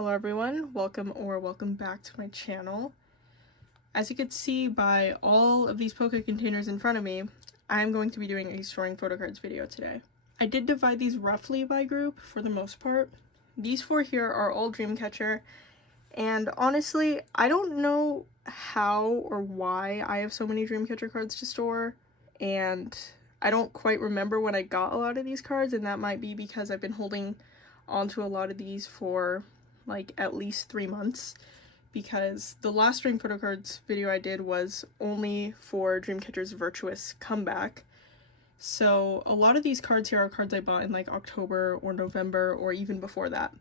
Hello everyone, welcome back to my channel. As you can see by all of these poke containers in front of me, I'm going to be doing a storing photocards video today. I did divide these roughly by group for the most part. These four here are all Dreamcatcher, and honestly, I don't know how or why I have so many Dreamcatcher cards to store, and I don't quite remember when I got a lot of these cards, and that might be because I've been holding onto a lot of these for like at least 3 months, because the last Dream Photocards video I did was only for Dreamcatcher's Virtuous comeback. So a lot of these cards here are cards I bought in like October or November or even before that.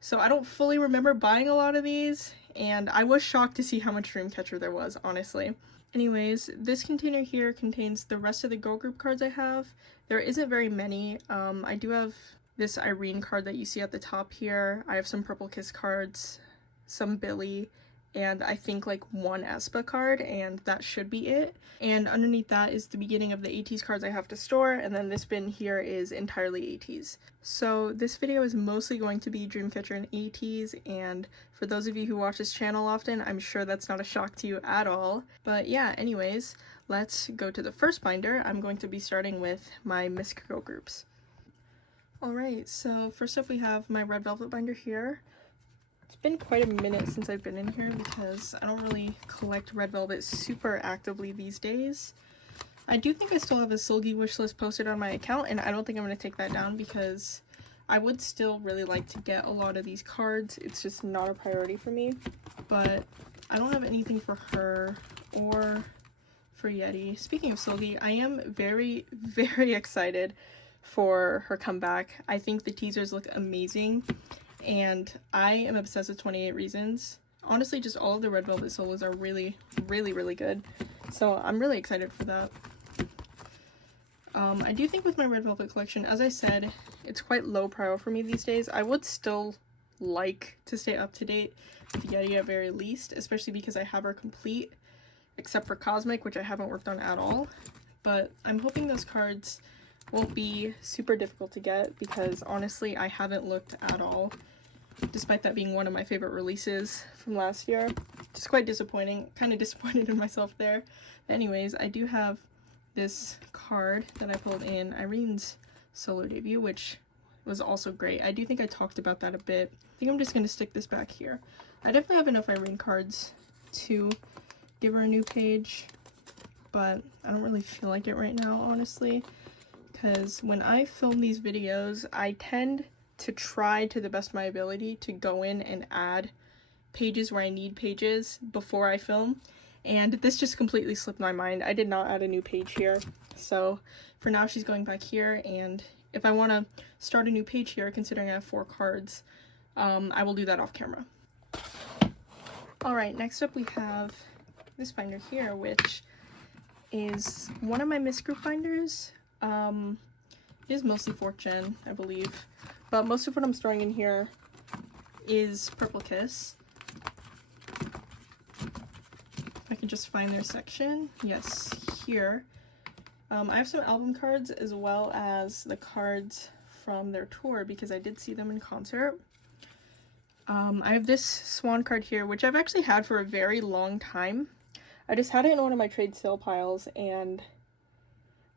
So I don't fully remember buying a lot of these, and I was shocked to see how much Dreamcatcher there was, honestly. Anyways, this container here contains the rest of the girl group cards I have. There isn't very many. I do have this Irene card that you see at the top here. I have some Purple Kiss cards, some Billlie, and I think like one aespa card, and that should be it. And underneath that is the beginning of the ateez cards I have to store, and then this bin here is entirely ateez. So this video is mostly going to be Dreamcatcher and ateez, and for those of you who watch this channel often, I'm sure that's not a shock to you at all. But yeah, anyways, let's go to the first binder. I'm going to be starting with my misc girl groups. Alright, so first up we have my red velvet binder here. It's been quite a minute since I've been in here because I don't really collect red velvet super actively these days. I do think I still have a Sulgi wishlist posted on my account, and I don't think I'm going to take that down because I would still really like to get a lot of these cards. It's just not a priority for me. But I don't have anything for her or for Yeti. Speaking of Sulgi, I am very, very excited for her comeback. I think the teasers look amazing, and I am obsessed with 28 Reasons. Honestly, just all of the red velvet solos are really, really, really good, so I'm really excited for that. I do think with my red velvet collection, as I said, it's quite low prio for me these days. I would still like to stay up to date with Yeti at very least, especially because I have her complete, except for Cosmic, which I haven't worked on at all. But I'm hoping those cards won't be super difficult to get, because honestly I haven't looked at all, despite that being one of my favorite releases from last year. Just quite disappointing, kind of disappointed in myself there. But anyways, I do have this card that I pulled in Irene's solo debut, which was also great. I do think I talked about that a bit. I think I'm just going to stick this back here. I definitely have enough Irene cards to give her a new page, but I don't really feel like it right now, honestly. Because when I film these videos, I tend to try to the best of my ability to go in and add pages where I need pages before I film, and this just completely slipped my mind. I did not add a new page here, so for now she's going back here, and if I want to start a new page here, considering I have 4 cards, I will do that off camera. Alright, next up we have this binder here, which is one of my misc group binders. It is mostly 4th gen, I believe, but most of what I'm storing in here is Purple Kiss. If I can just find their section. Yes, here. I have some album cards as well as the cards from their tour, because I did see them in concert. I have this Swan card here, which I've actually had for a very long time. I just had it in one of my trade sale piles, and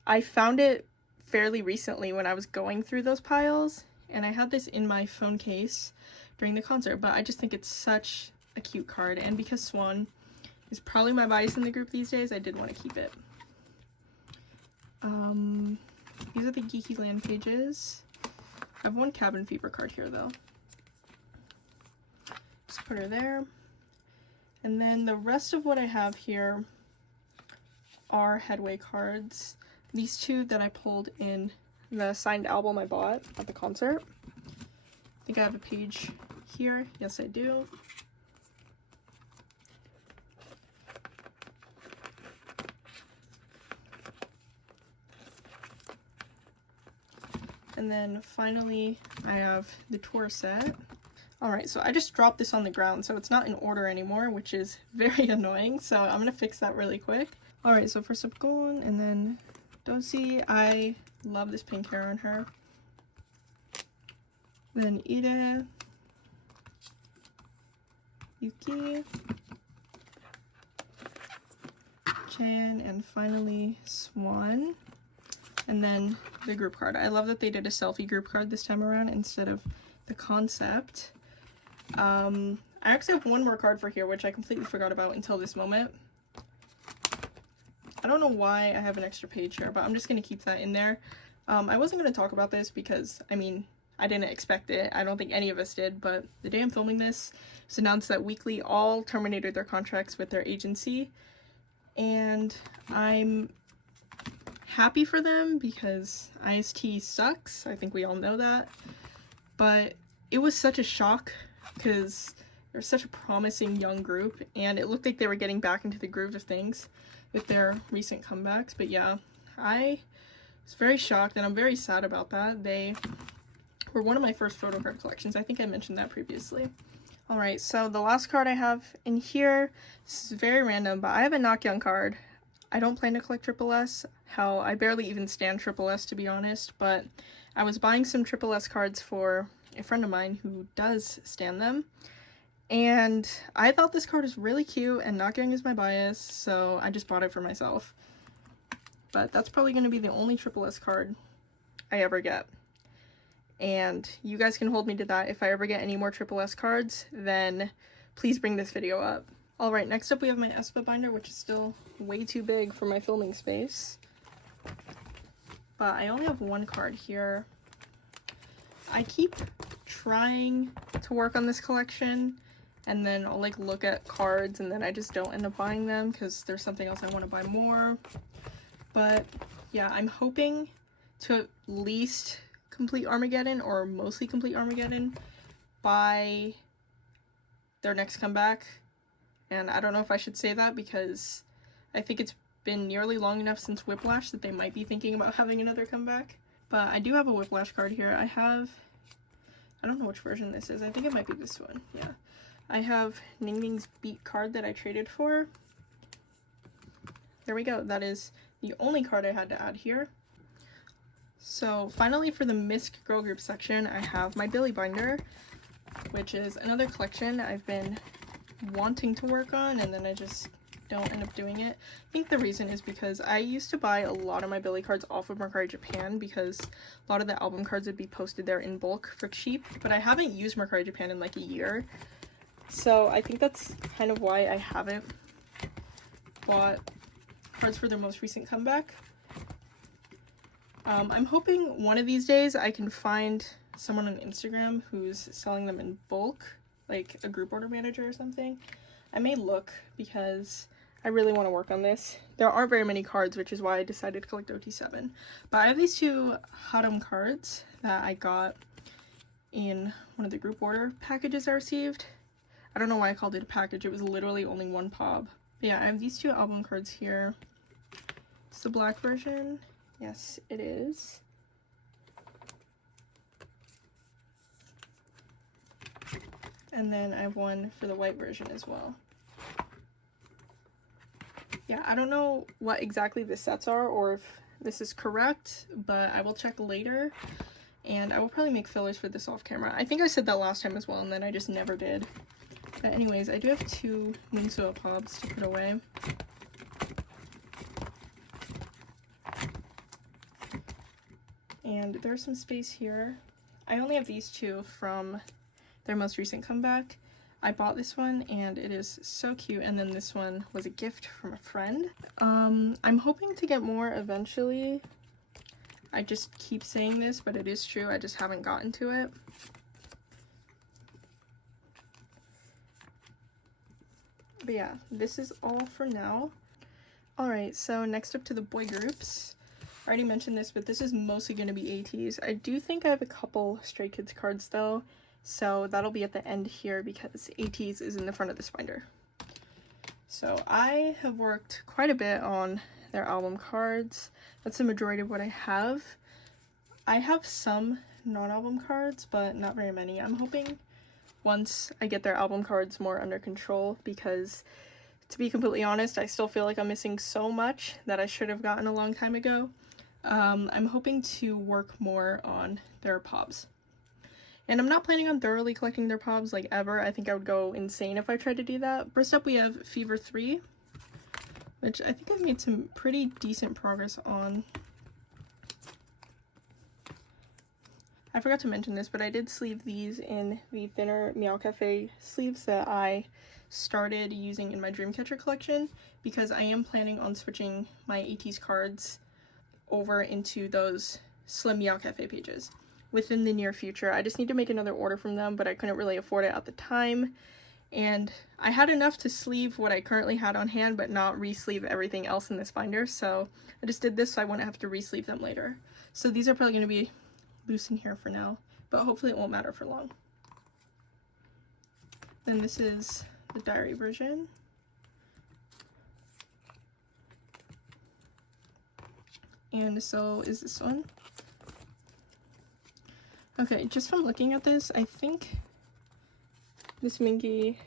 I found it fairly recently when I was going through those piles, and I had this in my phone case during the concert, but I just think it's such a cute card, and because Swan is probably my bias in the group these days, I did want to keep it. These are the Geeky Land pages. I have one Cabin Fever card here though. Just put her there. And then the rest of what I have here are Headway cards. These 2 that I pulled in the signed album I bought at the concert. I think I have a page here. Yes, I do. And then finally, I have the tour set. Alright, so I just dropped this on the ground, so it's not in order anymore, which is very annoying, so I'm going to fix that really quick. Alright, so first up Gon, and then Dosi. I love this pink hair on her. Then Ide, Yuki, Chan, and finally Swan. And then the group card. I love that they did a selfie group card this time around instead of the concept. I actually have one more card for here, which I completely forgot about until this moment. I don't know why I have an extra page here, but I'm just going to keep that in there. I wasn't going to talk about this because, I mean, I didn't expect it. I don't think any of us did, but the day I'm filming this, it's announced that Weekly all terminated their contracts with their agency, and I'm happy for them because IST sucks. I think we all know that, but it was such a shock because they're such a promising young group, and it looked like they were getting back into the groove of things with their recent comebacks. But yeah, I was very shocked, and I'm very sad about that. They were one of my first photo card collections. I think I mentioned that previously. Alright, so the last card I have in here, this is very random, but I have a Nakyoung card. I don't plan to collect Triple S. Hell, I barely even stand Triple S, to be honest, but I was buying some Triple S cards for a friend of mine who does stand them, and I thought this card was really cute, and Nakyoung is my bias, so I just bought it for myself. But that's probably going to be the only Triple S card I ever get. And you guys can hold me to that. If I ever get any more Triple S cards, then please bring this video up. Alright, next up we have my aespa binder, which is still way too big for my filming space. But I only have one card here. I keep trying to work on this collection, and then I'll like look at cards and then I just don't end up buying them because there's something else I want to buy more. But yeah, I'm hoping to at least complete Armageddon, or mostly complete Armageddon, by their next comeback. And I don't know if I should say that because I think it's been nearly long enough since Whiplash that they might be thinking about having another comeback. But I do have a Whiplash card here. I don't know which version this is. I think it might be this one. Yeah. I have Ningning's Beat card that I traded for. There we go. That is the only card I had to add here. So finally, for the misc girl group section, I have my Billlie binder, which is another collection I've been wanting to work on, and then I just don't end up doing it. I think the reason is because I used to buy a lot of my Billlie cards off of Mercari Japan because a lot of the album cards would be posted there in bulk for cheap, but I haven't used Mercari Japan in like a year, so I think that's kind of why I haven't bought cards for their most recent comeback. I'm hoping one of these days I can find someone on Instagram who's selling them in bulk, like a group order manager or something. I may look because I really want to work on this. There aren't very many cards, which is why I decided to collect OT7. But I have these two Haram cards that I got in one of the group order packages I received. I don't know why I called it a package. It was literally only one pob. But yeah, I have these two album cards here. It's the black version. Yes, it is. And then I have one for the white version as well. Yeah, I don't know what exactly the sets are or if this is correct, but I will check later. And I will probably make fillers for this off camera. I think I said that last time as well, and then I just never did. But anyways, I do have two Moonsuo pobs to put away. And there's some space here. I only have these two from their most recent comeback. I bought this one and it is so cute, and then this one was a gift from a friend. I'm hoping to get more eventually. I just keep saying this, but it is true. I just haven't gotten to it. But yeah, this is all for now. Alright, so next up to the boy groups. I already mentioned this, but this is mostly going to be ateez. I do think I have a couple Stray Kids cards though, so that'll be at the end here because ateez is in the front of this binder. So I have worked quite a bit on their album cards. That's the majority of what I have. I have some non-album cards, but not very many. I'm hoping once I get their album cards more under control, because to be completely honest, I still feel like I'm missing so much that I should have gotten a long time ago. I'm hoping to work more on their pobs. And I'm not planning on thoroughly collecting their pobs, like, ever. I think I would go insane if I tried to do that. First up, we have Fever 3, which I think I've made some pretty decent progress on. I forgot to mention this, but I did sleeve these in the thinner Meow Cafe sleeves that I started using in my Dreamcatcher collection, because I am planning on switching my ateez cards over into those slim Meow Cafe pages within the near future. I just need to make another order from them, but I couldn't really afford it at the time. And I had enough to sleeve what I currently had on hand, but not re-sleeve everything else in this binder. So I just did this so I wouldn't have to re-sleeve them later. So these are probably going to be loose in here for now, but hopefully it won't matter for long. Then this is the diary version. And so is this one. Okay, just from looking at this, I think this Mingy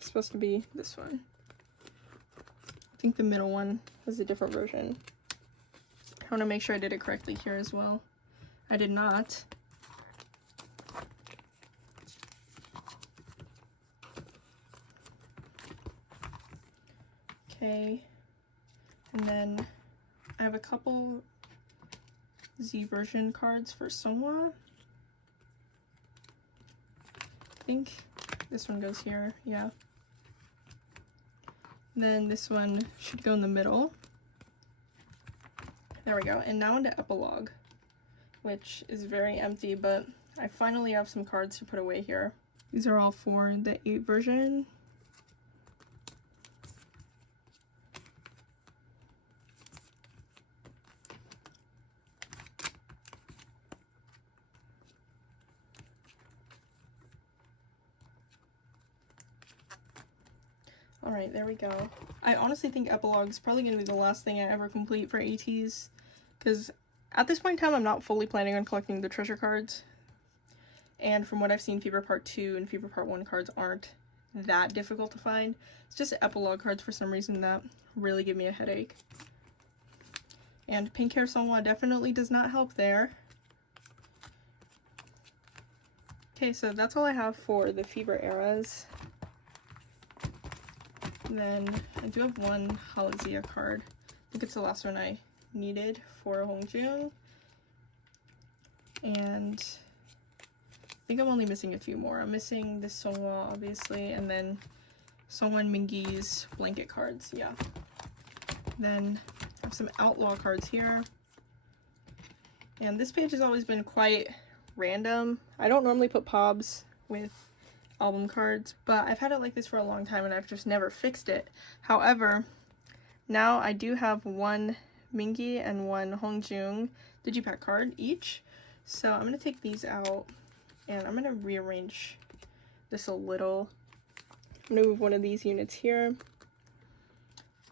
is supposed to be this one. I think the middle one has a different version. I want to make sure I did it correctly here as well. I did not. Okay, and then I have a couple Z version cards for Seonghwa. I think this one goes here, yeah. Then this one should go in the middle. There we go. And now into epilogue, which is very empty, but I finally have some cards to put away here. These are all for the 8 version. Alright, there we go. I honestly think epilogue is probably going to be the last thing I ever complete for ateez, because at this point in time I'm not fully planning on collecting the treasure cards. And from what I've seen, Fever Part 2 and Fever Part 1 cards aren't that difficult to find. It's just epilogue cards for some reason that really give me a headache. And pink hair Seonghwa definitely does not help there. Okay, so that's all I have for the Fever eras. Then I do have one Halazia card. I think it's the last one I needed for Hongjoong. And I think I'm only missing a few more. I'm missing this Seonghwa, obviously, and then Seonghwa and Mingy's blanket cards, yeah. Then I have some outlaw cards here. And this page has always been quite random. I don't normally put pobs with album cards, but I've had it like this for a long time and I've just never fixed it. However, now I do have one Mingy and one Hongjoong digipack card each. So I'm going to take these out and I'm going to rearrange this a little. I'm going to move one of these units here.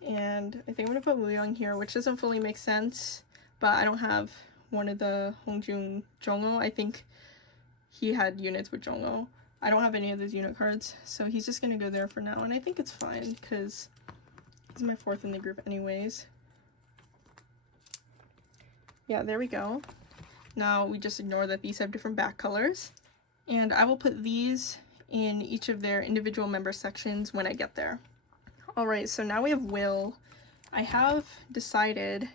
And I think I'm going to put Wooyoung here, which doesn't fully make sense, but I don't have one of the Hongjoong Jongho. I think he had units with Jongho. I don't have any of those unit cards, so he's just going to go there for now, and I think it's fine, because he's my 4th in the group anyways. Yeah, there we go. Now we just ignore that these have different back colors, and I will put these in each of their individual member sections when I get there. Alright, so now we have Will. I have decided,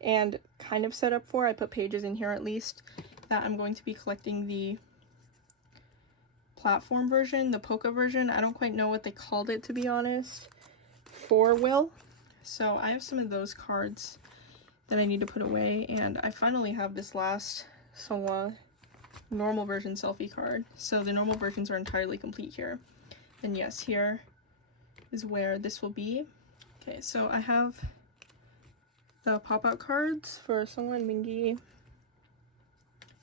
and kind of set up for, I put pages in here at least, that I'm going to be collecting the platform version, the polka version. I don't quite know what they called it, to be honest, for Will. So I have some of those cards that I need to put away, and I finally have this last Seonghwa normal version selfie card. So the normal versions are entirely complete here. And yes, here is where this will be. Okay, so I have the pop-out cards for Seonghwa and Mingy.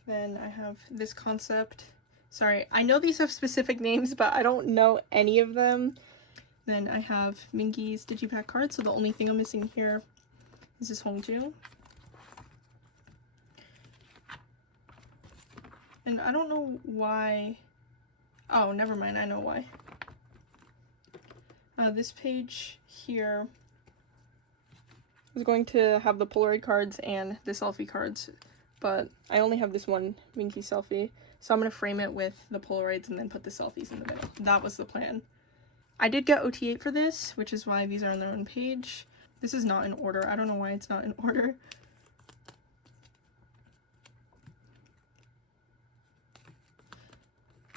Then I have this concept. Sorry, I know these have specific names, but I don't know any of them. Then I have Mingy's digipack card, so the only thing I'm missing here is this Hongjoong. And I don't know why. Oh, never mind, I know why. This page here is going to have the Polaroid cards and the selfie cards, but I only have this one Mingy selfie. So I'm going to frame it with the Polaroids and then put the selfies in the middle. That was the plan. I did get OT8 for this, which is why these are on their own page. This is not in order. I don't know why it's not in order.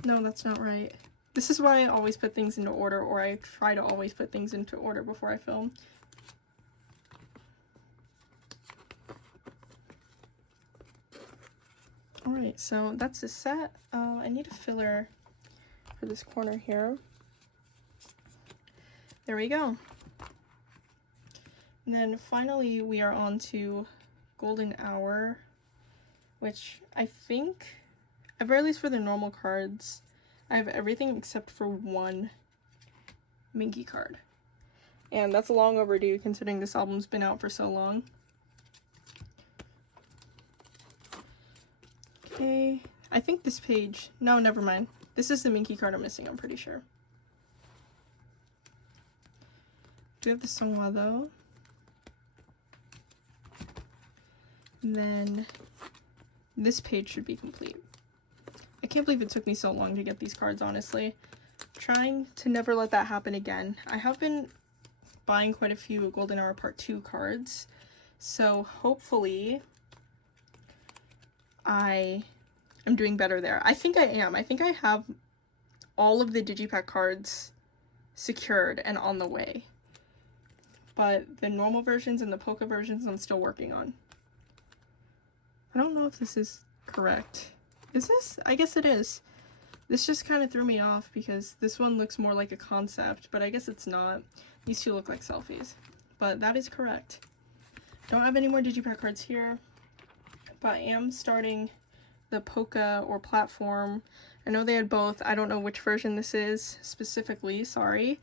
No, that's not right. This is why I always put things into order, or I try to always put things into order before I film. Alright, so that's the set. I need a filler for this corner here. There we go. And then finally we are on to Golden Hour, which I think, at very least for the normal cards, I have everything except for one Minky card. And that's long overdue considering this album's been out for so long. Okay, I think this page, no, never mind. This is the Minky card I'm missing, I'm pretty sure. Do we have the siyoo though? And then this page should be complete. I can't believe it took me so long to get these cards, honestly. Trying to never let that happen again. I have been buying quite a few Golden Hour Part 2 cards, so hopefully I am doing better there. I think I am. I think I have all of the Digipack cards secured and on the way. But the normal versions and the Polka versions I'm still working on. I don't know if this is correct. Is this? I guess it is. This just kind of threw me off because this one looks more like a concept, but I guess it's not. These two look like selfies. But that is correct. Don't have any more Digipack cards here, but I am starting the Polka or Platform. I know they had both. I don't know which version this is specifically, sorry.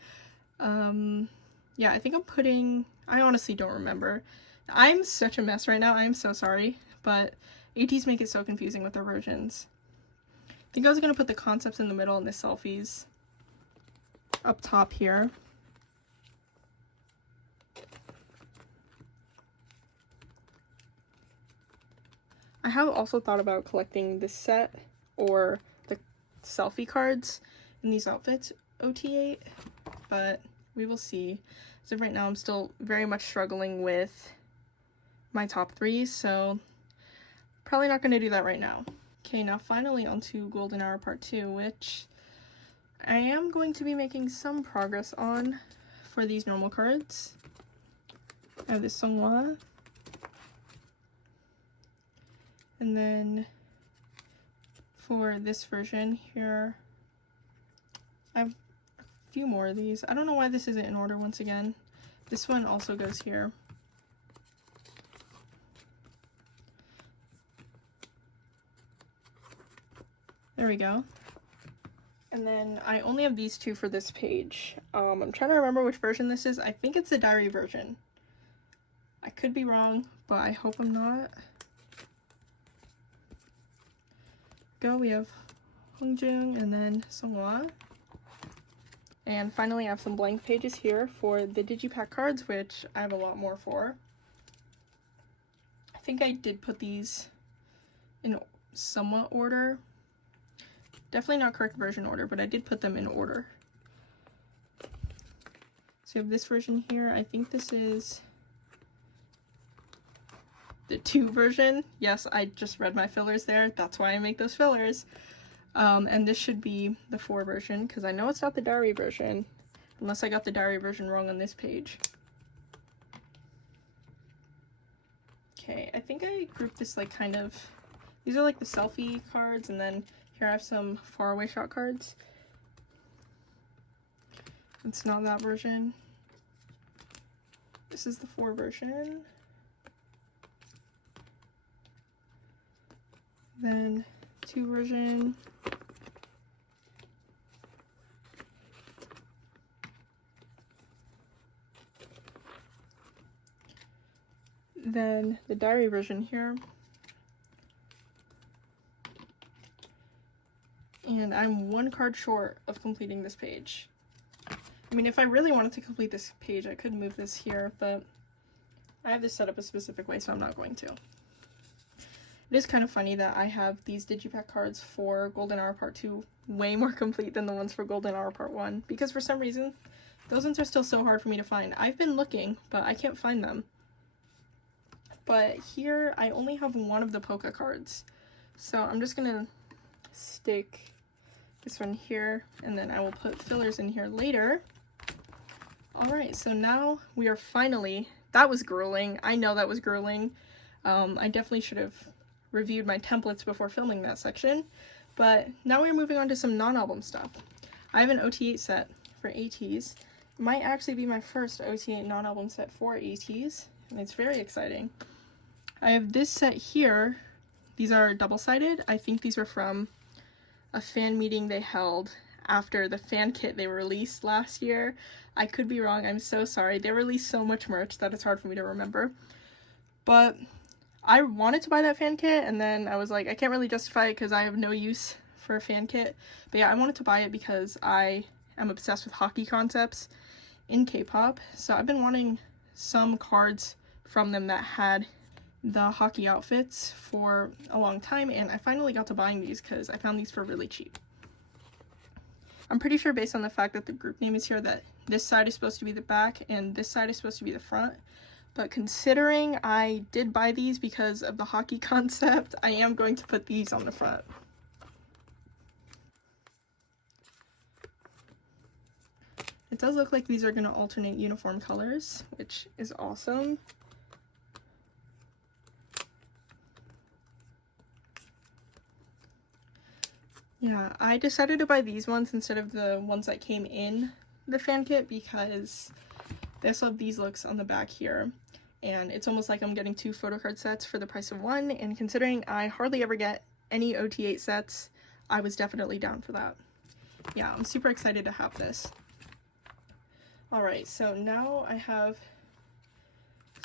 Yeah, I think I'm putting, I honestly don't remember. I'm such a mess right now, I am so sorry, but ateez make it so confusing with their versions. I think I was going to put the concepts in the middle and the selfies up top here. I have also thought about collecting this set or the selfie cards in these outfits OT8, but we will see. So right now I'm still very much struggling with my top 3, so probably not going to do that right now. Okay, now finally onto Golden Hour Part 2, which I am going to be making some progress on for these normal cards. I have this siyoo. And then for this version here, I have a few more of these. I don't know why this isn't in order once again. This one also goes here. There we go. And then I only have these two for this page. I'm trying to remember which version this is. I think it's the diary version. I could be wrong, but I hope I'm not. We have Hongjung and then siyoo. And finally I have some blank pages here for the Digipack cards, which I have a lot more for. I think I did put these in somewhat order. Definitely not correct version order, but I did put them in order. So you have this version here. I think this is the 2 version. Yes, I just read my fillers there. That's why I make those fillers. And this should be the 4 version, because I know it's not the diary version, unless I got the diary version wrong on this page. Okay, I think I grouped this like kind of, these are like the selfie cards, and then here I have some faraway shot cards. It's not that version. This is the 4 version. Then 2 version. Then the diary version here. And I'm 1 card short of completing this page. I mean, if I really wanted to complete this page, I could move this here, but I have this set up a specific way, so I'm not going to. It is kind of funny that I have these digipack cards for Golden Hour Part 2 way more complete than the ones for Golden Hour Part 1, because for some reason, those ones are still so hard for me to find. I've been looking, but I can't find them. But here, I only have one of the polka cards. So I'm just gonna stick this one here, and then I will put fillers in here later. Alright, so now we are finally, that was grueling. I know that was grueling. I definitely should have reviewed my templates before filming that section. But now we're moving on to some non-album stuff. I have an OT8 set for ateez. It might actually be my first OT8 non-album set for ateez, and it's very exciting. I have this set here. These are double-sided. I think these were from a fan meeting they held after the fan kit they released last year. I could be wrong, I'm so sorry. They released so much merch that it's hard for me to remember. But I wanted to buy that fan kit, and then I was like, I can't really justify it because I have no use for a fan kit. But yeah, I wanted to buy it because I am obsessed with hockey concepts in K-pop. So I've been wanting some cards from them that had the hockey outfits for a long time, and I finally got to buying these because I found these for really cheap. I'm pretty sure based on the fact that the group name is here that this side is supposed to be the back and this side is supposed to be the front. But considering I did buy these because of the hockey concept, I am going to put these on the front. It does look like these are going to alternate uniform colors, which is awesome. Yeah, I decided to buy these ones instead of the ones that came in the fan kit because they also have these looks on the back here. And it's almost like I'm getting 2 photocard sets for the price of 1, and considering I hardly ever get any OT8 sets, I was definitely down for that. Yeah, I'm super excited to have this. Alright, so now I have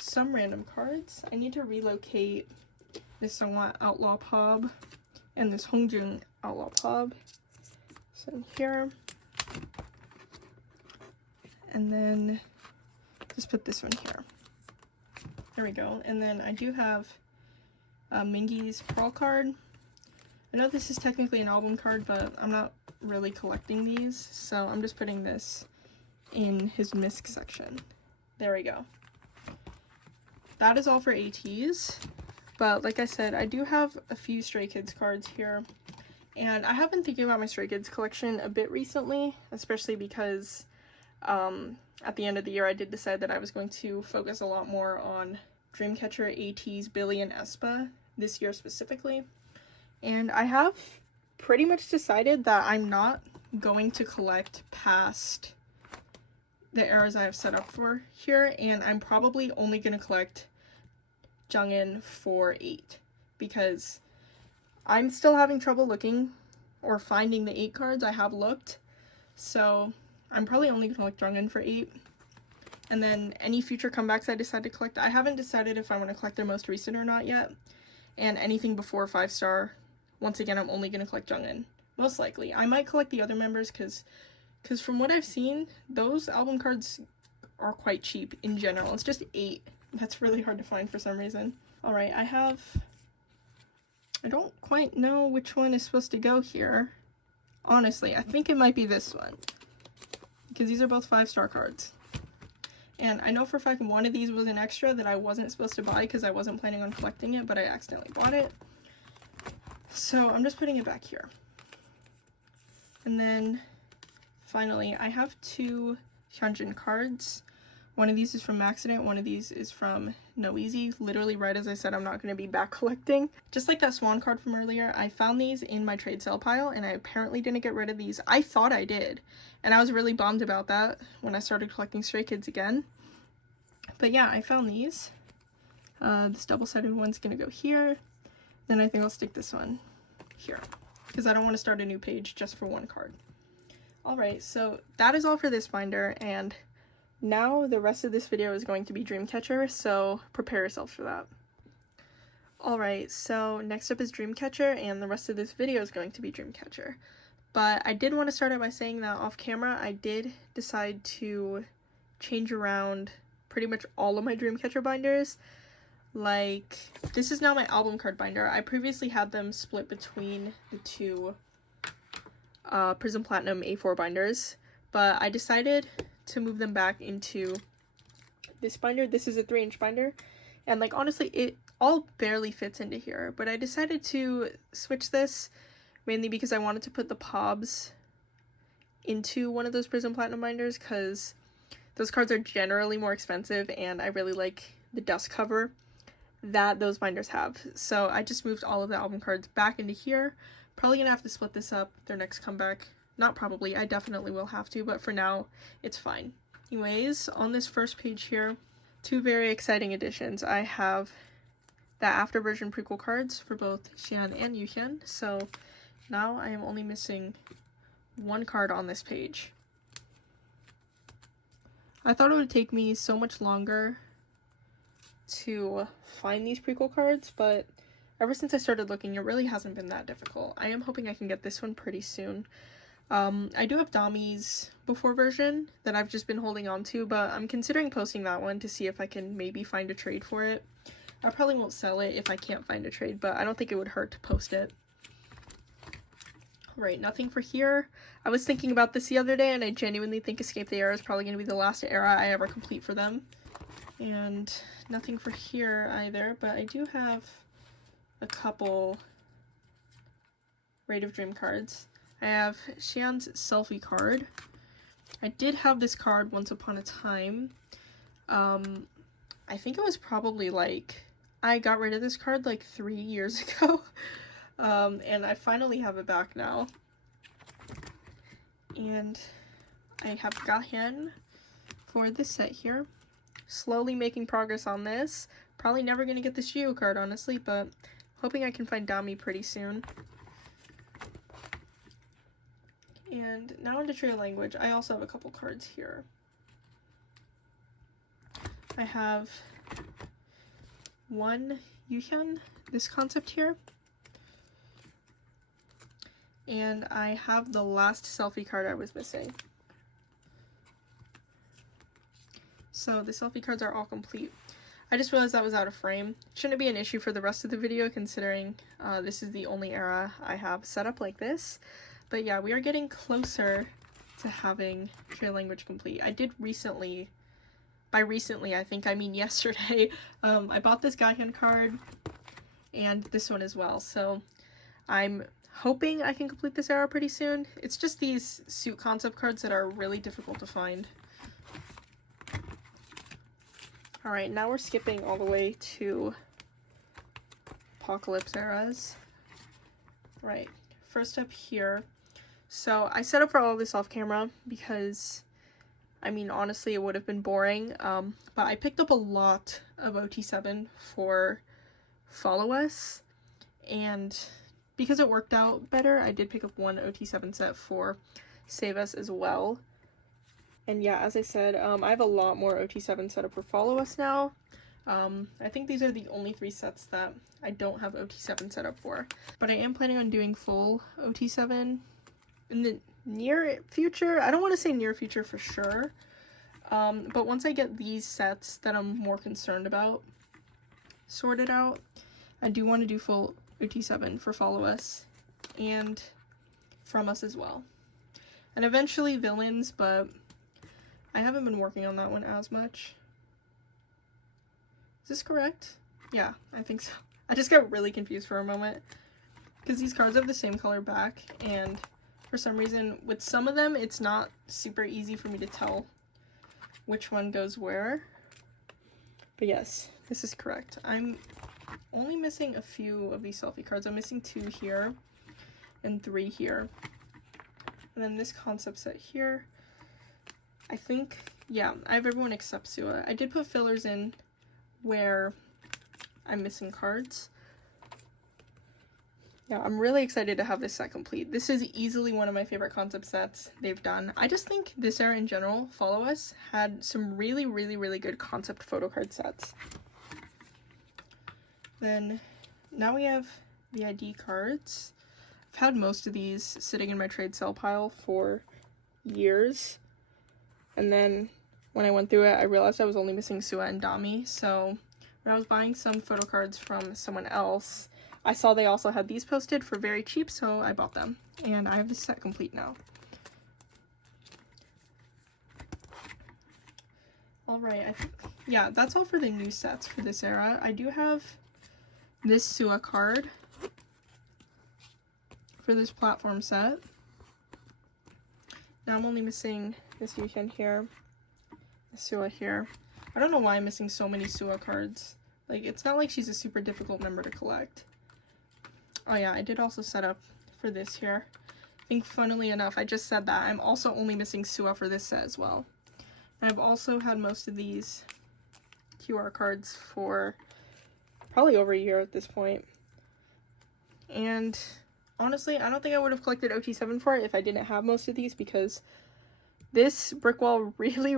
some random cards. I need to relocate this Sungwa Outlaw Pob and this Hongjung Outlaw Pob. So here. And then just put this one here. There we go. And then I do have Mingi's Pearl card. I know this is technically an album card, but I'm not really collecting these, so I'm just putting this in his misc section. There we go. That is all for ateez. But like I said, I do have a few Stray Kids cards here. And I have been thinking about my Stray Kids collection a bit recently, especially because at the end of the year I did decide that I was going to focus a lot more on Dreamcatcher, ateez, Billlie, and aespa this year specifically. And I have pretty much decided that I'm not going to collect past the eras I have set up for here, and I'm probably only going to collect Jungin for 8 because I'm still having trouble looking or finding the 8 cards. I have looked, so I'm probably only going to collect Jungin for 8. And then any future comebacks I decide to collect, I haven't decided if I want to collect their most recent or not yet. And anything before 5-star, once again, I'm only going to collect Jungin. Most likely. I might collect the other members because from what I've seen, those album cards are quite cheap in general. It's just 8. That's really hard to find for some reason. Alright, I don't quite know which one is supposed to go here. Honestly, I think it might be this one. Because these are both 5-star cards. And I know for a fact one of these was an extra that I wasn't supposed to buy because I wasn't planning on collecting it, but I accidentally bought it. So I'm just putting it back here. And then finally, I have 2 Hyunjin cards. One of these is from Accident, one of these is from No Easy. Literally right as I said I'm not going to be back collecting. Just like that Swan card from earlier, I found these in my trade sale pile and I apparently didn't get rid of these. I thought I did, and I was really bummed about that when I started collecting Stray Kids again. But yeah, I found these. This double-sided one's going to go here. Then I think I'll stick this one here because I don't want to start a new page just for one card. Alright, so that is all for this binder, and now the rest of this video is going to be Dreamcatcher, so prepare yourselves for that. Alright, so next up is Dreamcatcher, and the rest of this video is going to be Dreamcatcher. But I did want to start out by saying that off camera, I did decide to change around pretty much all of my Dreamcatcher binders. like, this is now my album card binder. I previously had them split between the two Prism Platinum A4 binders, but I decided to move them back into this binder. This is a 3-inch binder, and like honestly it all barely fits into here, but I decided to switch this mainly because I wanted to put the pobs into one of those Prism Platinum binders because those cards are generally more expensive and I really like the dust cover that those binders have. So I just moved all of the album cards back into here. Probably gonna have to split this up their next comeback. Not probably, I definitely will have to, but for now it's fine. Anyways, on this first page here, two very exciting additions. I have the after version prequel cards for both Xian and Yuhyun, so now I am only missing one card on this page. I thought it would take me so much longer to find these prequel cards, but ever since I started looking, it really hasn't been that difficult. I am hoping I can get this one pretty soon. I do have Dami's before version that I've just been holding on to, but I'm considering posting that one to see if I can maybe find a trade for it. I probably won't sell it if I can't find a trade, but I don't think it would hurt to post it. Alright, nothing for here. I was thinking about this the other day, and I genuinely think Escape the Era is probably going to be the last era I ever complete for them. And nothing for here either, but I do have a couple Rate of Dream cards. I have Xian's selfie card. I did have this card once upon a time. I think it was probably like, I got rid of this card like 3 years ago. And I finally have it back now. And I have Gahen for this set here. Slowly making progress on this. Probably never going to get the siyoo card, honestly, but hoping I can find Dami pretty soon. And now into Trio Language, I also have a couple cards here. I have one Yuhyun, this concept here. And I have the last selfie card I was missing. So the selfie cards are all complete. I just realized that was out of frame. Shouldn't be an issue for the rest of the video considering this is the only era I have set up like this. But yeah, we are getting closer to having Trio Language complete. I did recently, by recently I think I mean yesterday, I bought this Gahen card and this one as well. So I'm hoping I can complete this era pretty soon. It's just these suit concept cards that are really difficult to find. Alright, now we're skipping all the way to Apocalypse eras. Right, first up here. So I set up for all of this off camera because, I mean, honestly, it would have been boring. But I picked up a lot of OT7 for Follow Us, and because it worked out better, I did pick up one OT7 set for Save Us as well. And yeah, as I said, I have a lot more OT7 set up for Follow Us now. I think these are the only 3 sets that I don't have OT7 set up for. But I am planning on doing full OT7 in the near future. I don't want to say near future for sure. But once I get these sets that I'm more concerned about sorted out, I do want to do full OT7 for Follow Us and From Us as well. And eventually Villains, but I haven't been working on that one as much. Is this correct? Yeah, I think so. I just got really confused for a moment because these cards have the same color back, and for some reason with some of them it's not super easy for me to tell which one goes where. But yes, this is correct. I'm only missing a few of these selfie cards. I'm missing 2 here and 3 here. And then this concept set here. I think, yeah, I have everyone except Siyoo. I did put fillers in where I'm missing cards. Yeah, I'm really excited to have this set complete. This is easily one of my favorite concept sets they've done. I just think this era in general, Follow Us, had some really, really, really good concept photo card sets. Then, now we have the ID cards. I've had most of these sitting in my trade sale pile for years. And then, when I went through it, I realized I was only missing Siyoo and Dami, so I'm when I was buying some photo cards from someone else, I saw they also had these posted for very cheap, so I bought them. And I have this set complete now. Alright, I think, yeah, that's all for the new sets for this era. I do have this siyoo card for this platform set. Now I'm only missing this weekend here, the siyoo here. I don't know why I'm missing so many siyoo cards. Like, it's not like she's a super difficult member to collect. Oh yeah, I did also set up for this here. I think funnily enough, I just said that. I'm also only missing siyoo for this set as well. And I've also had most of these QR cards for probably over a year at this point. And honestly, I don't think I would have collected OT7 for it if I didn't have most of these, because this brick wall really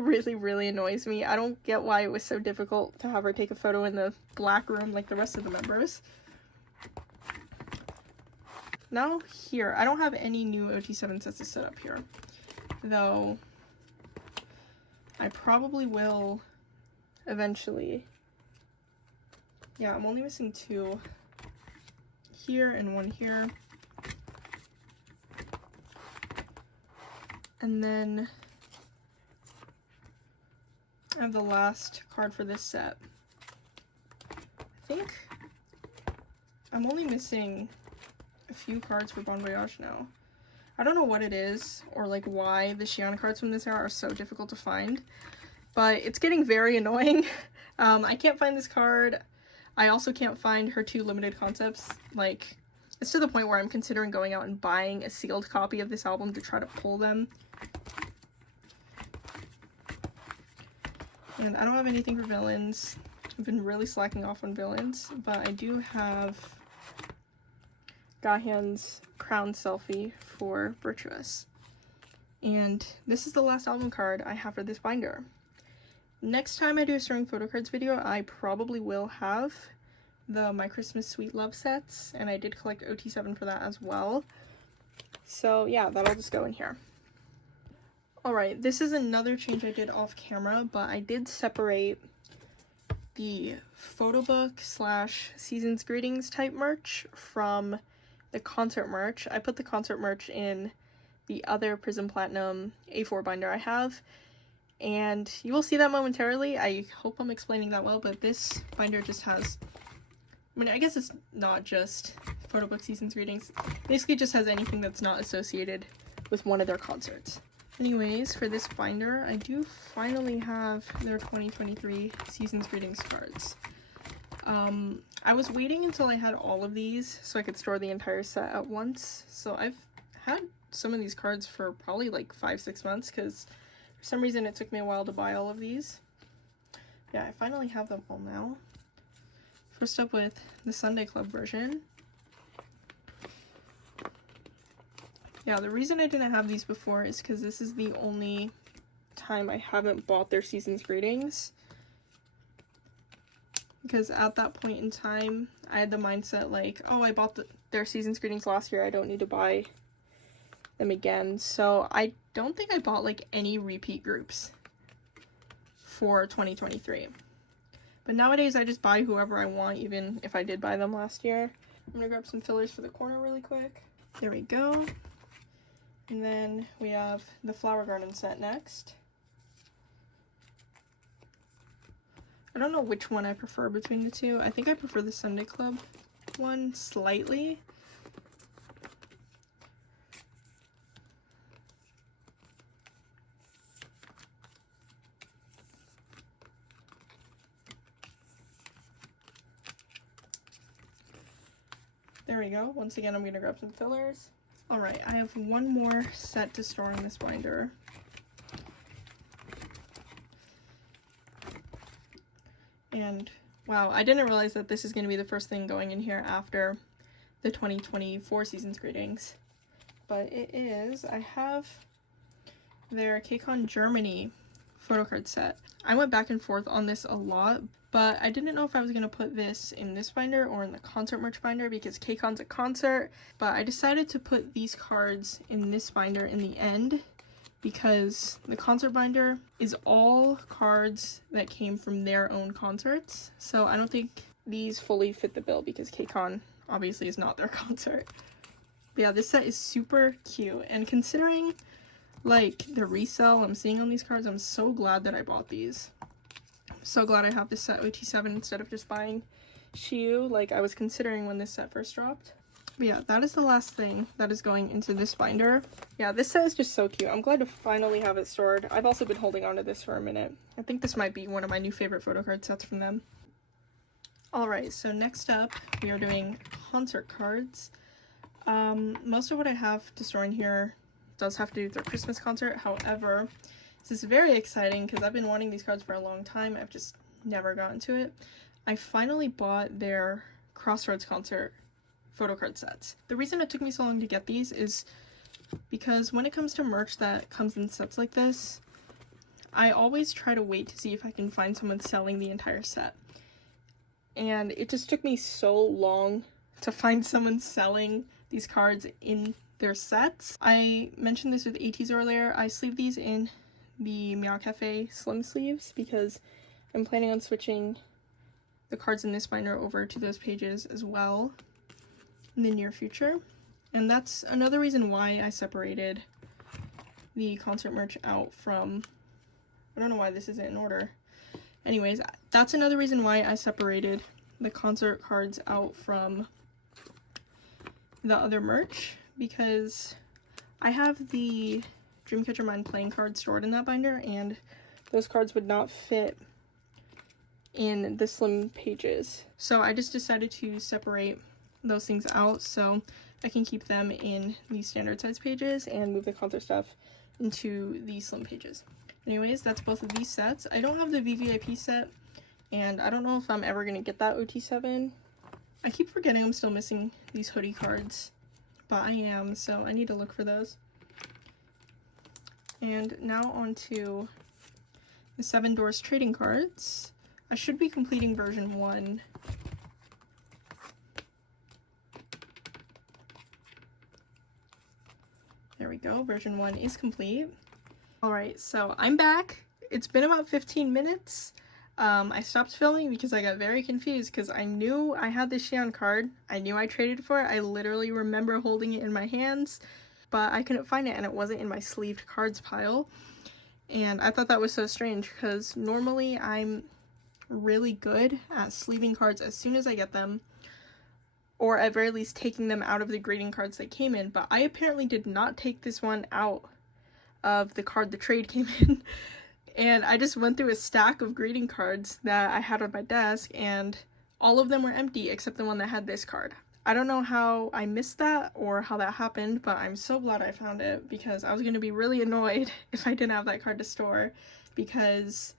annoys me. I don't get why it was so difficult to have her take a photo in the black room like the rest of the members. Now here, I don't have any new OT7 sets to set up here, though I probably will eventually. Yeah, I'm only missing 2 here and 1 here. And then I have the last card for this set. I think I'm only missing a few cards for Bon Voyage now. I don't know what it is, or like why the Xian cards from this era are so difficult to find, but it's getting very annoying. I can't find this card. I also can't find her 2 limited concepts. Like, it's to the point where I'm considering going out and buying a sealed copy of this album to try to pull them. And I don't have anything for villains. I've been really slacking off on villains, but I do have Gahan's crown selfie for Virtuous. And this is the last album card I have for this binder. Next time I do a storing photo cards video, I probably will have the My Christmas Sweet Love sets, and I did collect OT7 for that as well. So yeah, that'll just go in here. Alright, this is another change I did off camera, but I did separate the photo book / season's greetings type merch from the concert merch. I put the concert merch in the other Prism Platinum A4 binder I have, and you will see that momentarily. I hope I'm explaining that well, but this binder just has, I mean, I guess it's not just photo book season's greetings. Basically just has anything that's not associated with one of their concerts. Anyways, for this binder, I do finally have their 2023 season's greetings cards. I was waiting until I had all of these so I could store the entire set at once. So I've had some of these cards for probably like 5-6 months, because for some reason it took me a while to buy all of these. Yeah, I finally have them all now. First up with the Sunday Club version. Yeah, the reason I didn't have these before is because this is the only time I haven't bought their season's greetings. Because at that point in time, I had the mindset like, oh, I bought their season's greetings last year, I don't need to buy them again. So I don't think I bought like any repeat groups for 2023. But nowadays I just buy whoever I want, even if I did buy them last year. I'm gonna grab some fillers for the corner really quick. There we go. And then we have the Flower Garden set next. I don't know which one I prefer between the two. I think I prefer the Sunday Club one slightly. There we go. Once again, I'm going to grab some fillers. Alright, I have one more set to store in this binder. And wow, I didn't realize that this is going to be the first thing going in here after the 2024 season's greetings. But it is. I have their KCON Germany photo card set. I went back and forth on this a lot, but I didn't know if I was going to put this in this binder or in the concert merch binder because KCON's a concert, but I decided to put these cards in this binder in the end because the concert binder is all cards that came from their own concerts. So I don't think these fully fit the bill because KCON obviously is not their concert. But yeah, this set is super cute, and considering like the resale I'm seeing on these cards, I'm so glad that I bought these. I'm so glad I have this set OT7 instead of just buying siyoo like I was considering when this set first dropped. But yeah, that is the last thing that is going into this binder. Yeah, this set is just so cute. I'm glad to finally have it stored. I've also been holding on to this for a minute. I think this might be one of my new favorite photo card sets from them. Alright, so next up we are doing concert cards. Most of what I have to store in here does have to do with their Christmas concert. However, this is very exciting because I've been wanting these cards for a long time. I've just never gotten to it. I finally bought their Crossroads concert photo card sets. The reason it took me so long to get these is because when it comes to merch that comes in sets like this, I always try to wait to see if I can find someone selling the entire set. And it just took me so long to find someone selling these cards in their sets. I mentioned this with ateez earlier. I sleeve these in the Meow Cafe slim sleeves because I'm planning on switching the cards in this binder over to those pages as well in the near future. And that's another reason why I separated the concert merch out from, I don't know why this isn't in order. Anyways, that's another reason why I separated the concert cards out from the other merch, because I have the Dreamcatcher Mind playing cards stored in that binder, and those cards would not fit in the slim pages. So I just decided to separate those things out so I can keep them in the standard size pages and move the concert stuff into the slim pages. Anyways, that's both of these sets. I don't have the VVIP set, and I don't know if I'm ever going to get that OT7. I keep forgetting I'm still missing these hoodie cards, but I am, so I need to look for those. And now on to the 7 Doors trading cards. I should be completing version 1. There we go, version 1 is complete. Alright, so I'm back. It's been about 15 minutes. I stopped filming because I got very confused because I knew I had this siyoo card. I knew I traded for it. I literally remember holding it in my hands, but I couldn't find it and it wasn't in my sleeved cards pile. And I thought that was so strange because normally I'm really good at sleeving cards as soon as I get them, or at very least taking them out of the greeting cards they came in, but I apparently did not take this one out of the card the trade came in. And I just went through a stack of greeting cards that I had on my desk, and all of them were empty except the one that had this card. I don't know how I missed that or how that happened, but I'm so glad I found it because I was going to be really annoyed if I didn't have that card to store, because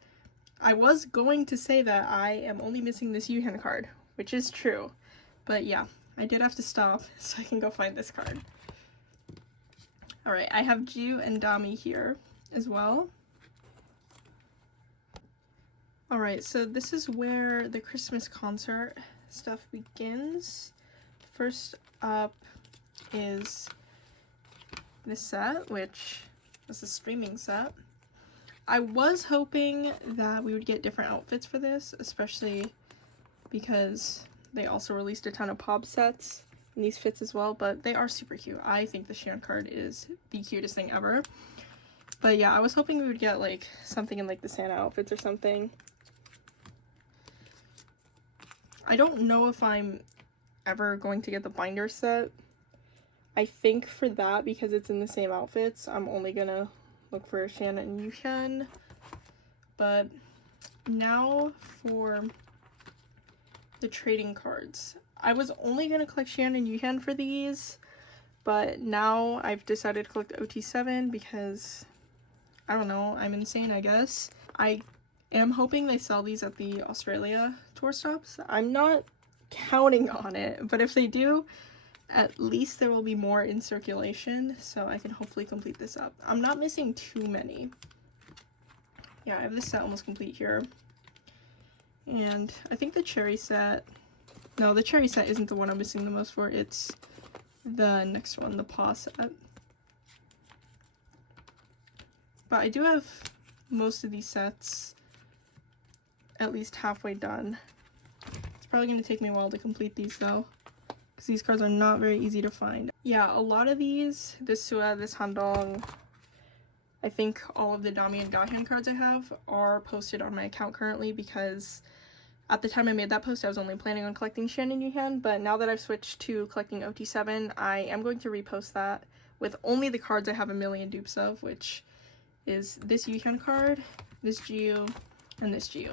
I was going to say that I am only missing this Yuhan card, which is true. But yeah, I did have to stop so I can go find this card. Alright, I have Ju and Dami here as well. Alright, so this is where the Christmas concert stuff begins. First up is this set, which is a streaming set. I was hoping that we would get different outfits for this, especially because they also released a ton of pobs sets in these fits as well, but they are super cute. I think the siyoo card is the cutest thing ever. But yeah, I was hoping we would get like something in like the Santa outfits or something. I don't know if I'm ever going to get the binder set. I think for that, because it's in the same outfits, I'm only gonna look for Shanna and Yushan. But now for the trading cards. I was only gonna collect Shanna and Yuhan for these, but now I've decided to collect OT7 because, I don't know, I'm insane, I guess. I am hoping they sell these at the Australia tour stops. I'm not counting on it, but if they do, at least there will be more in circulation, so I can hopefully complete this up. I'm not missing too many. Yeah, I have this set almost complete here. And I think the cherry set... No, the cherry set isn't the one I'm missing the most for. It's the next one, the paw set. but I do have most of these sets at least halfway done. It's probably going to take me a while to complete these though, because these cards are not very easy to find. Yeah, a lot of these, this siyoo, this handong, I think all of the dami and gahyun cards I have are posted on my account currently, because at the time I made that post I was only planning on collecting Shan and Yuhyun, but now that I've switched to collecting OT7, I am going to repost that with only the cards I have a million dupes of, which is this Yuhyun card, this Jiu, and this Jiu.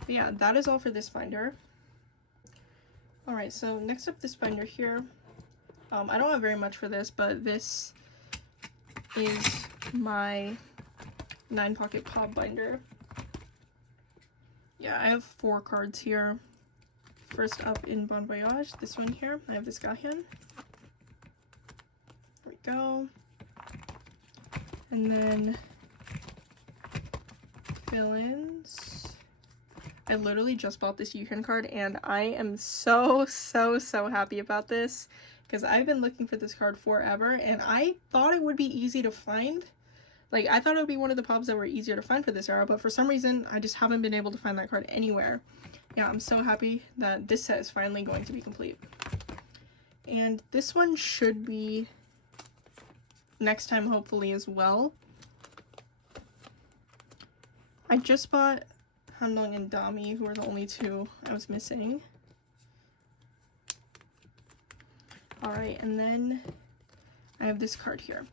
But yeah, that is all for this binder. Alright, so next up, this binder here. I don't have very much for this, but this is my 9-pocket pob binder. Yeah, I have 4 cards here. First up in Bon Voyage, this one here. I have this gahyun. There we go. And then fill-ins. I literally just bought this Yuhyun card, and I am so happy about this, because I've been looking for this card forever, and I thought it would be easy to find. Like, I thought it would be one of the pobs that were easier to find for this era, but for some reason, I just haven't been able to find that card anywhere. Yeah, I'm so happy that this set is finally going to be complete. And this one should be next time, hopefully, as well. I just bought Handong and Dami, who are the only 2 I was missing. Alright, and then I have this card here.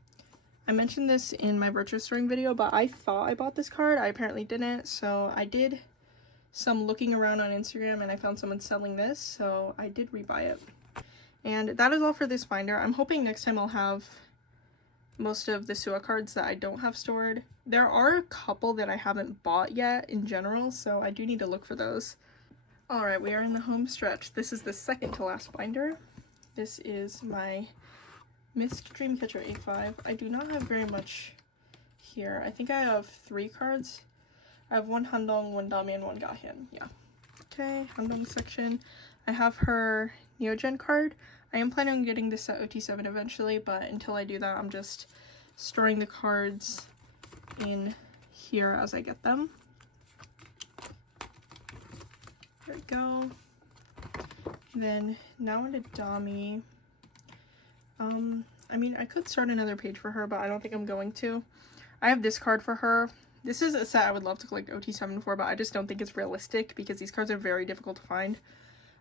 I mentioned this in my virtual storing video, but I thought I bought this card. I apparently didn't, so I did some looking around on Instagram and I found someone selling this, so I did rebuy it. And that is all for this binder. I'm hoping next time I'll have most of the siyoo cards that I don't have stored. There are a couple that I haven't bought yet in general, so I do need to look for those. Alright, we are in the home stretch. This is the second to last binder. This is my misc Dreamcatcher A5. I do not have very much here. I think I have 3 cards. I have 1 handong, 1 dami, and 1 gahyun. Yeah. Okay, handong section. I have her Neogen card. I am planning on getting this at OT7 eventually, but until I do that, I'm just storing the cards in here as I get them. There we go. Then now into Dami. I mean, I could start another page for her, but I don't think I'm going to. I have this card for her. This is a set I would love to collect OT7 for, but I just don't think it's realistic because these cards are very difficult to find.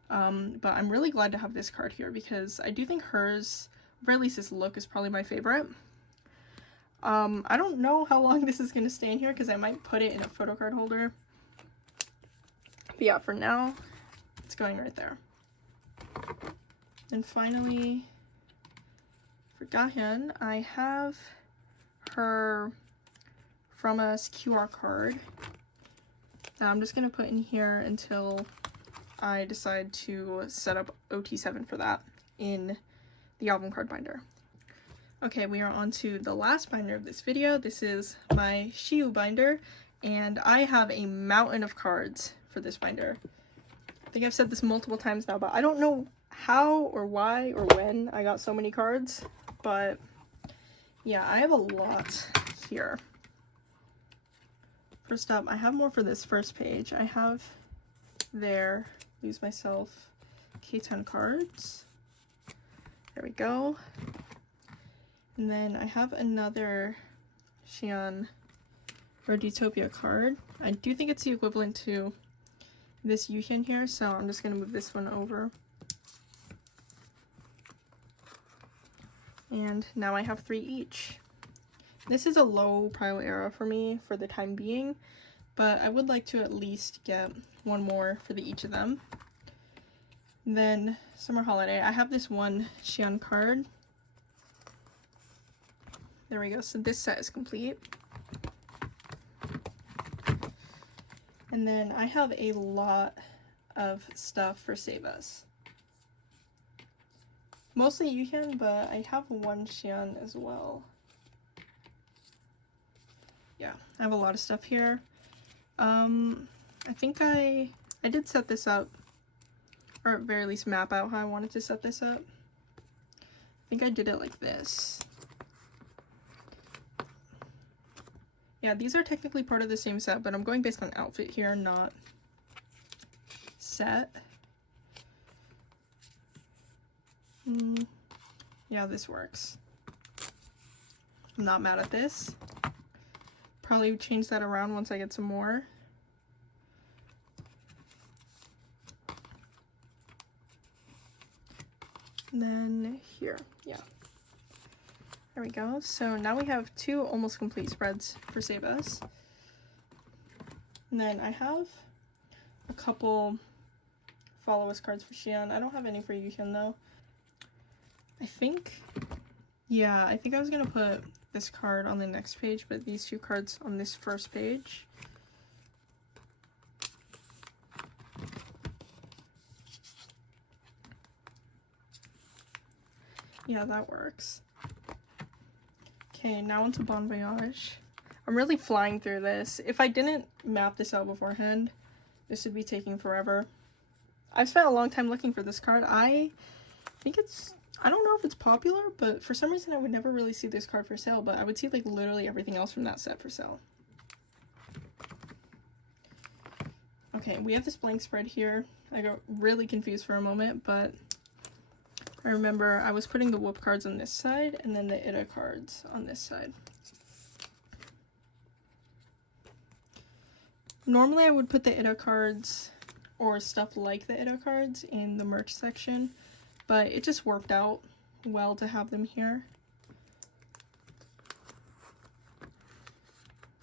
But I'm really glad to have this card here because I do think hers, or at least this look, is probably my favorite. I don't know how long this is going to stay in here because I might put it in a photo card holder. But yeah, for now, it's going right there. And finally, for Gahyun, I have her From Us QR card that I'm just going to put in here until I decide to set up OT7 for that in the album card binder. Okay, we are on to the last binder of this video. This is my siyoo binder, and I have a mountain of cards for this binder. I think I've said this multiple times now, but I don't know how or why or when I got so many cards, but yeah, I have a lot here. First up, I have more for this first page. I have there, Lose Myself, K10 cards. There we go. And then I have another Xian Rodutopia card. I do think it's the equivalent to this Yuhyun here, so I'm just going to move this one over. And now I have 3 each. This is a low prio era for me for the time being, but I would like to at least get one more for each of them. And then Summer Holiday, I have this one Xian card. There we go, so this set is complete. And then I have a lot of stuff for Save Us. Mostly Yuhyun, but I have one Xian as well. Yeah, I have a lot of stuff here. I think I did set this up, or at very least map out how I wanted to set this up. I think I did it like this. Yeah, these are technically part of the same set, but I'm going based on outfit here, not set. Yeah, this works. I'm not mad at this. Probably change that around once I get some more. And then here, yeah. There we go. So now we have 2 almost complete spreads for Save Us. And then I have a couple Follow Us cards for Xian. I don't have any for Yuhyun though. I think I was gonna put this card on the next page, but these 2 cards on this first page. Yeah, that works. Okay, now into Bon Voyage. I'm really flying through this. If I didn't map this out beforehand, this would be taking forever. I've spent a long time looking for this card. I think I don't know if it's popular, but for some reason I would never really see this card for sale, but I would see like literally everything else from that set for sale. Okay, we have this blank spread here. I got really confused for a moment, but I remember I was putting the Whoop cards on this side and then the Ida cards on this side. Normally I would put the Ida cards or stuff like the Ida cards in the merch section, but it just worked out well to have them here.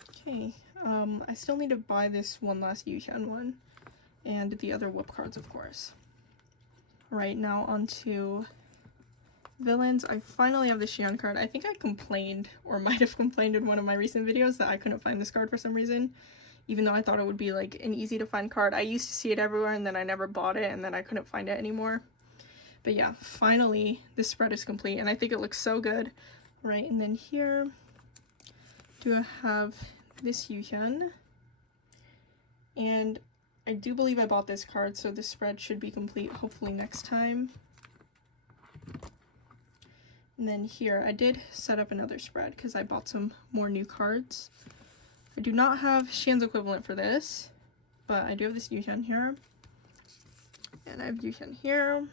Okay, I still need to buy this one last Yuhyun one and the other Whoop cards, of course. Right, now onto villains. I finally have the Xian card. I think I complained, or might have complained in one of my recent videos, that I couldn't find this card for some reason, even though I thought it would be like an easy to find card. I used to see it everywhere and then I never bought it and then I couldn't find it anymore. But yeah, finally this spread is complete and I think it looks so good. Right, and then here do I have this Yuhyun, and I do believe I bought this card, so this spread should be complete hopefully next time. And then here, I did set up another spread because I bought some more new cards. I do not have Xian's equivalent for this, but I do have this Yuhyun here. And I have Yuhyun here.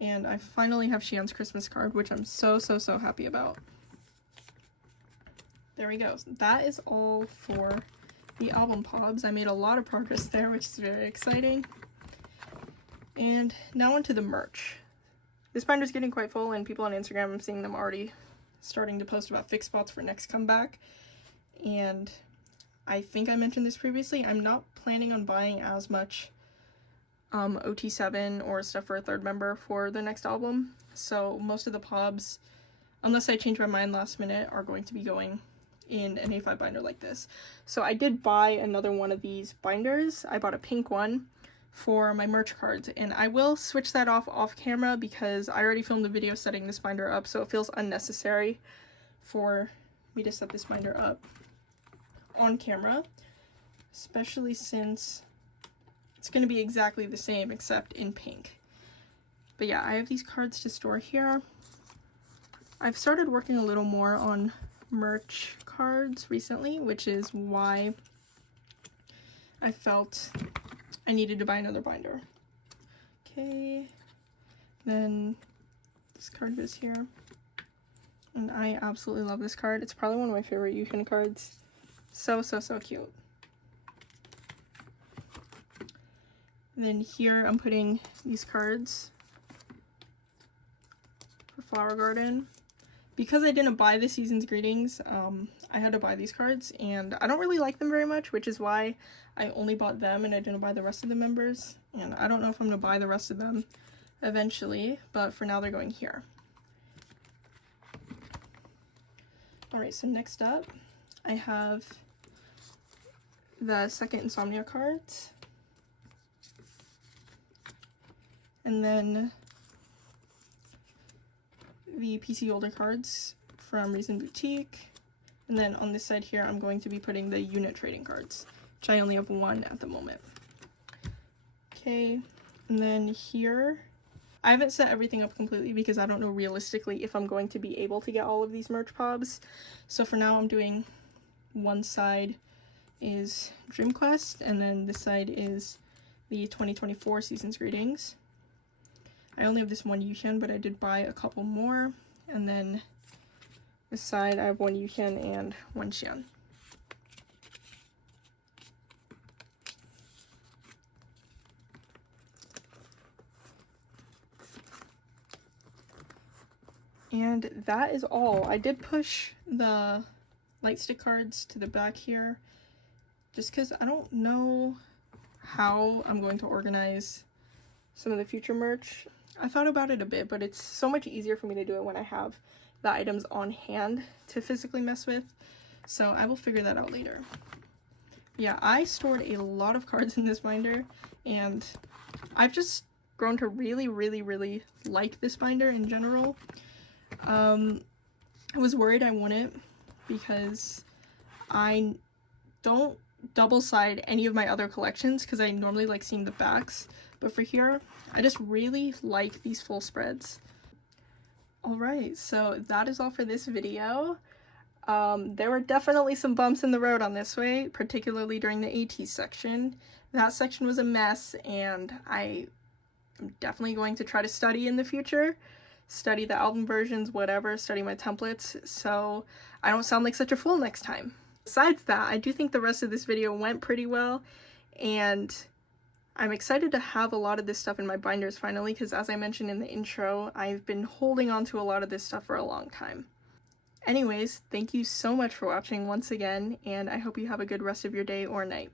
And I finally have Xian's Christmas card, which I'm so happy about. There we go. That is all for the album pobs. I made a lot of progress there, which is very exciting. And now onto the merch. This binder's getting quite full, and people on Instagram, I'm seeing them already starting to post about fix spots for next comeback. And I think I mentioned this previously, I'm not planning on buying as much OT7 or stuff for a third member for the next album. So most of the pobs, unless I change my mind last minute, are going to be going in an A5 binder like this. So I did buy another one of these binders. I bought a pink one for my merch cards, and I will switch that off camera because I already filmed a video setting this binder up, so it feels unnecessary for me to set this binder up on camera, especially since it's going to be exactly the same except in pink. But yeah, I have these cards to store here. I've started working a little more on merch cards recently, which is why I felt I needed to buy another binder. Okay, then this card goes here, and I absolutely love this card. It's probably one of my favorite Yuhyun cards. So cute. Then here I'm putting these cards for Flower Garden. Because I didn't buy the season's greetings, I had to buy these cards, and I don't really like them very much, which is why I only bought them and I didn't buy the rest of the members. And I don't know if I'm going to buy the rest of them eventually, but for now they're going here. Alright, so next up I have the second Insomnia cards, and then the PC Older cards from Reason Boutique, and then on this side here I'm going to be putting the unit trading cards, which I only have one at the moment. Okay, and then here I haven't set everything up completely because I don't know realistically if I'm going to be able to get all of these merch pobs, so for now I'm doing one side is Dream Quest, and then this side is the 2024 Season's Greetings. I only have this one Yuxian, but I did buy a couple more. And then this side I have one Yuxian and one Xian. And that is all. I did push the light stick cards to the back here just because I don't know how I'm going to organize some of the future merch. I thought about it a bit, but it's so much easier for me to do it when I have the items on hand to physically mess with. So I will figure that out later. Yeah, I stored a lot of cards in this binder, and I've just grown to really, really, really like this binder in general. I was worried I wouldn't because I don't double side any of my other collections because I normally like seeing the backs, but for here I just really like these full spreads. Alright, so that is all for this video. There were definitely some bumps in the road on this way, particularly during the ateez section. That section was a mess, and I am definitely going to try to study in the future. Study the album versions, whatever, study my templates, so I don't sound like such a fool next time. Besides that, I do think the rest of this video went pretty well, and I'm excited to have a lot of this stuff in my binders finally, because as I mentioned in the intro, I've been holding on to a lot of this stuff for a long time. Anyways, thank you so much for watching once again, and I hope you have a good rest of your day or night.